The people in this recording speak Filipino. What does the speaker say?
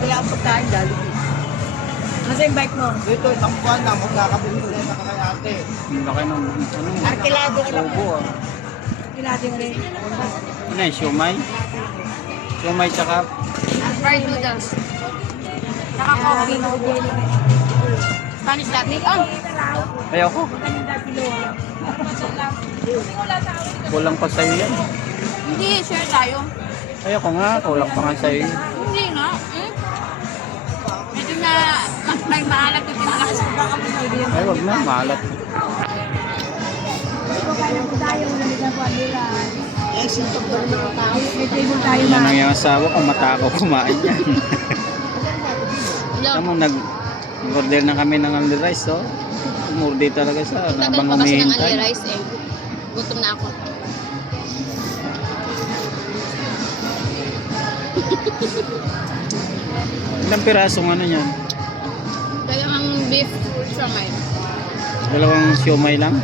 Kaya ang pagkain, Jollibee. Nasa yung bike mo? Dito, isang buwan na, magkakabili ko rin kay ate. Ang laki ng Arkilado ko lang. ubo ah. Arkilado rin. Ano yung siomay? Siomay tsaka Fried noodles. Saka coffee. Spanish latte. Oh, ayoko. Kulang pa sa'yo yan. hindi. Share tayo. Ayoko nga, kulang pa nga sa'yo. Hindi nga. Medyo na may maalat yung pinalakas ko baka pinagyan. Ay, wag na, maalat. Eh, sintok daw ng tao. May table tayo Yan na. ang yung asawa ko, matakaw kumain yan. Tama, nag-order na kami ng only rice, oh. Umorder talaga siya, Tagal habang pa kasi ng humihintay. only rice eh. Gutom na ako. Ilang pirasong ano yan? Dalawang beef siomay. Dalawang siomay lang?